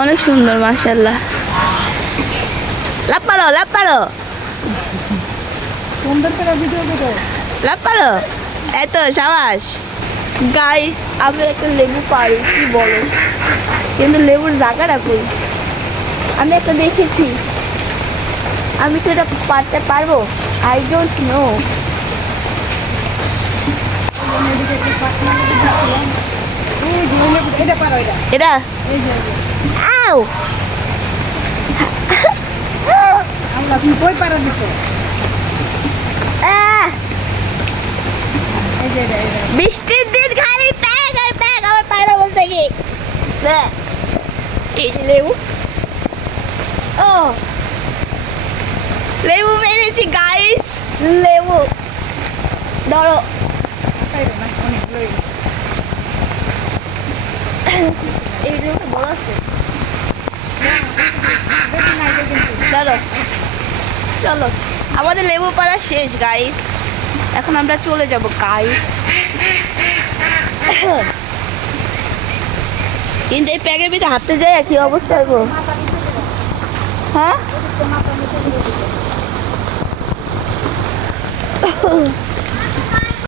অনেক সুন্দর মাশাআল্লাহ। লাভ পারো লাভ পারো সুন্দর করে ভিডিও করো। লাভ পারো, এত সাবাস। গাইস আমরা একটা লেবু পারি, কি বলো, কিন্তু লেবুর জায়গাটা কই? আমি একটা দেখেছি, আমি কি এটা পারতে পারবো? I don't know. এটা পারো এটা। এটা এই যে আউ আল্লাহ তুমি কই পারা দিছো? আহ! এই যে এটা এটা। বৃষ্টির দিন খালি প্যাক আর প্যাক, আমার পায়রা বলতে কি ব্যাহ। এই যে লেবু, ও লেবু পেরেছি গাইস, লেবু ধরো। পাইরো না অনেকগুলো। এই লেবুটা বড় আছে, বেশি নাই তো কিন্তু। ধরো। চলো আমাদের লেবু পাড়া শেষ গাইস, এখন আমরা চলে যাব গাইস। কিন্তু এই প্যাকের ভিতরে হাঁটতে যাই কি অবস্থা হইব? হ্যাঁ